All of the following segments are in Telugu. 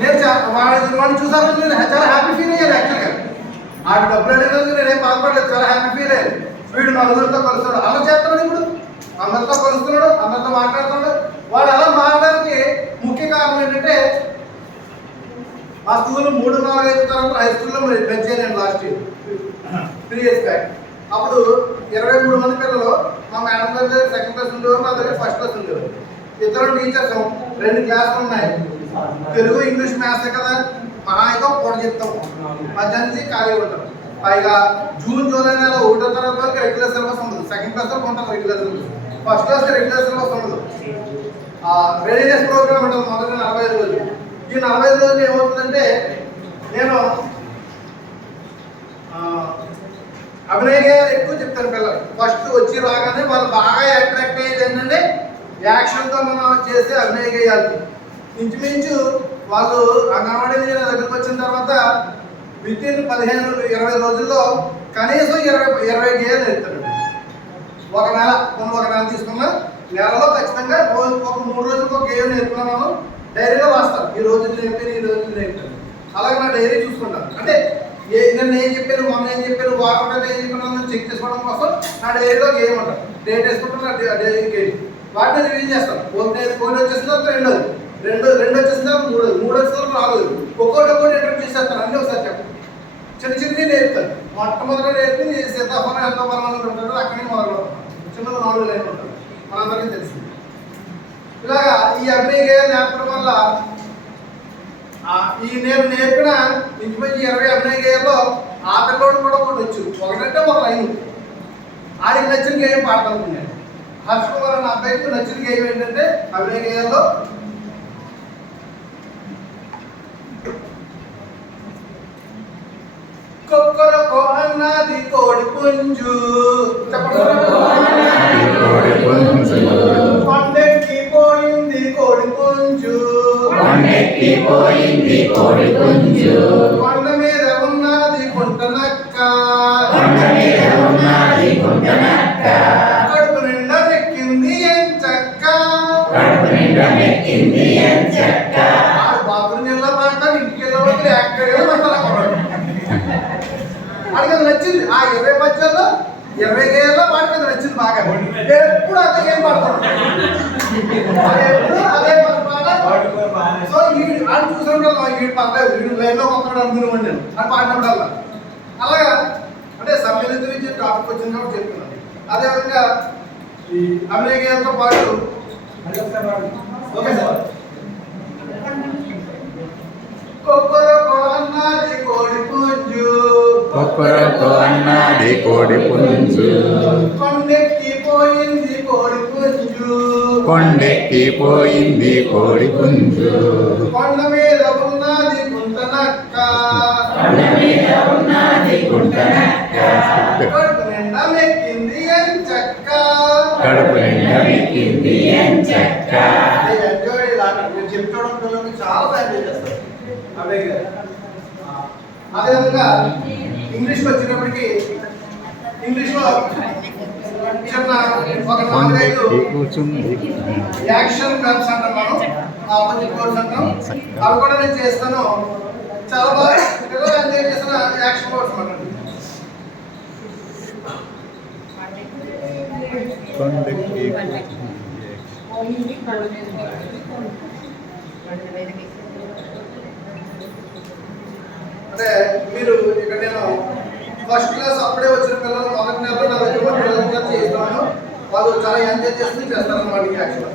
నేను వాడిని చూసాను, నేను చాలా హ్యాపీ ఫీల్ అయ్యాను. యాక్చువల్గా ఆడు డబ్బులు అడిగినందుకు నేనేం బాధపడలేదు, చాలా హ్యాపీ ఫీల్ అయ్యాను. వీడు నలుగురితో కలుస్తున్నాడు, అలా చేస్తున్నాడు, ఇప్పుడు అందరితో కలుస్తున్నాడు, అందరితో మాట్లాడుతున్నాడు. వాడు అలా మారడానికి ముఖ్య కారణం ఏంటంటే మా స్కూల్లో 3, 4, 5 తరగతులు హై స్కూల్లో పెంచాను నేను లాస్ట్ ఇయర్ 3 years బ్యాక్. అప్పుడు 23 మంది పిల్లలు. మా మేడం గారి దగ్గర సెకండ్ క్లాస్ ఉండేవారు, నా దగ్గర ఫస్ట్ క్లాస్ ఉండేవారు. ఇద్దరు టీచర్స్, 2 క్లాసులు ఉన్నాయి. తెలుగు, ఇంగ్లీష్, మ్యాథ్స్ కదా. మా అయితే పూట చెప్తాం, మధ్యాహ్నం నుంచి ఖాళీ ఉంటాం. పైగా జూన్, జూలై నెల 1వ తరగతి వరకు రెగ్యులర్ సిలబస్ ఉండదు. సెకండ్ క్లాస్ వరకు ఉంటుంది regular syllabus, first class regular syllabus ఉండదు. రెడీనెస్ ప్రోగ్రామ్ ఉంటుంది మొదటి 45 రోజులు. ఈ 45 రోజులు ఏమవుతుందంటే నేను అభినయ ఎక్కువ చెప్తాను పిల్లలు. ఫస్ట్ వచ్చి రాగానే వాళ్ళు బాగా అట్రాక్ట్ అయ్యేది ఏంటంటే యాక్షన్తో మనం చేసే అభినయ గేయాలు. ఇంచుమించు వాళ్ళు అంగన్వాడీ దగ్గరికి వచ్చిన తర్వాత వితిన్ 15-20 రోజుల్లో కనీసం 20 గేయాలు నేర్పుతాడు. ఒక నెల తీసుకున్నా, నెలలో ఖచ్చితంగా ఒక 3 రోజులకు ఒక గేయం నేర్పుకున్నాను. డైరీలో రాస్తాను, ఈ రోజు నేర్పాను, ఈ రోజు నేర్పాను. అలాగే నా డైరీ చూసుకుంటాను. అంటే నేను ఏం చెప్పాను, మొన్న ఏం చెప్పాను, వారం ఏం చెప్పాను చెక్ చేసుకోవడం కోసం నా డైరీలో గేమ్ ఉంటాను. డేట్ వేసుకుంటాను, నా డైరీ గేమ్ వాటిని రివ్యూ చేస్తాను. ఒకటి వచ్చేసిన తర్వాత రెండు వచ్చేసిన తర్వాత మూడు వచ్చిన తర్వాత 4. ఒక్కొక్కటి ఇంటర్వ్యూ చేసేస్తాను. అన్నీ ఒకసారి చెప్పండి. చిన్నవి నేర్పుతాను. మొట్టమొదటి నేర్పి సీతాఫలం ఎంత బలమైన ఉంటాడో అక్కడి నుంచి మొదలు పెడతాను. చిన్నది 4 లైన్లు ఉంటాను, మనందరికీ తెలిసింది. ఇలాగా ఈ అభినయ గేయాలు నేర్పడం వల్ల నేను నేర్పిన ఇంచుమించు 20 అభినయ గేయాల్లో ఆ పిల్లోడు కూడా ఒకటి వచ్చు. ఒకటంటే ఒక లైన్ ఆడికి నచ్చిన గేయం పాడతాను నేను. హర్ష్ కుమార్ అన్న అబ్బాయికి నచ్చిన గేయం ఏంటంటే అభినయ గేయాల్లో కొక్కరకో అన్నది కోడి పుంజు, పండెక్కి పోయింది కోడి పుంజు, కొండ మీద ఉన్నది కుంట నక్క, కడుపు నిండా నెక్కింది ఎంచక్క. బాబుని జిల్లా పాడతాను, ఇంటికి వెళ్ళి యాక్టర్గా పడతాను. వాడికి అది నచ్చింది. ఆ 20 మధ్యలో 20 గేయాల్లో వాడికి అది నచ్చింది బాగా. ఎప్పుడు అదే గేమ్ పడతాడు, ఎప్పుడు అదే పాట. సో ఆడు చూసినప్పుడు వీడు పర్లేదు, వీడు లైన్లో కొత్తడు అనుకునేవాడు నేను అని పాడినప్పుడల్లా. అలాగా అంటే సమ్మిళిత నుంచి టాపిక్ వచ్చింది కాబట్టి చెప్తున్నాను. అదేవిధంగా ఈ అభినయ గేయాలతో పాటు ఓకే సార్, కొక్కరకో అన్నది కోడి పుంజు, కొండెక్కి పోయింది కోడి పుంజు, కొండ మీద ఉన్నది కుంట నక్క, కడుపు నిండా మెక్కింది ఎంచక్క. చెప్తాడు పిల్లలకి చాలా సాయం చేస్తారు. అదేవిధంగా ఇంగ్లీష్లో వచ్చినప్పటికీ ఇంగ్లీష్లో చిన్న ఒక 4-5 యాక్షన్ వర్బ్స్ అంటాం మనం, ఆపోజిట్ వర్డ్స్ అంటాం. అవి కూడా నేను చేస్తాను. చాలా బాగా పిల్లలు ఎంజాయ్ చేసిన యాక్షన్ వర్డ్స్ అన్నమాట. అంటే మీరు ఇక్కడ నేను ఫస్ట్ క్లాస్ అప్పుడే వచ్చిన పిల్లలు మొదటి నెలలో నా దగ్గర పిల్లలు చేస్తున్నాను. వాళ్ళు చాలా ఎంజాయ్ చేస్తూ చేస్తారన్నమాట ఈ యాక్షన్.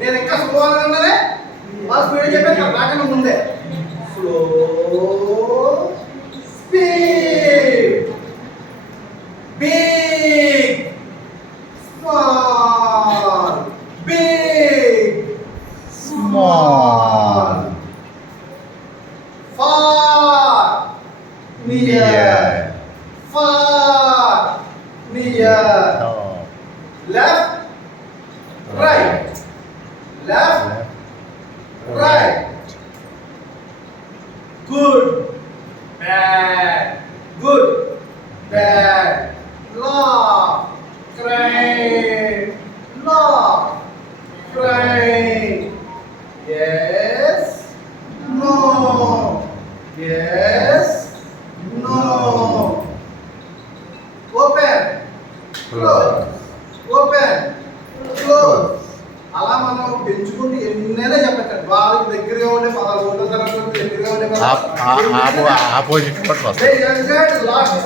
నేను ఇంకా స్లోగానే వాళ్ళు స్పీడ్ చెప్పాను కదా నాకన్నా ముందే. Slow speed, big small, big small, far near, far near, left right, left right, good bad, good bad, laugh Crane. No. Crane. Yes. No. Yes. No. Open. Close. Open. Close. అలా మనం పెంచుకుంటే ఎన్నైనా చెప్పచ్చండి. వాళ్ళకి దగ్గరగా ఉండే పదాలు, ఒకటో తరగతి దగ్గరగా ఉండే పదాలు. Opposite last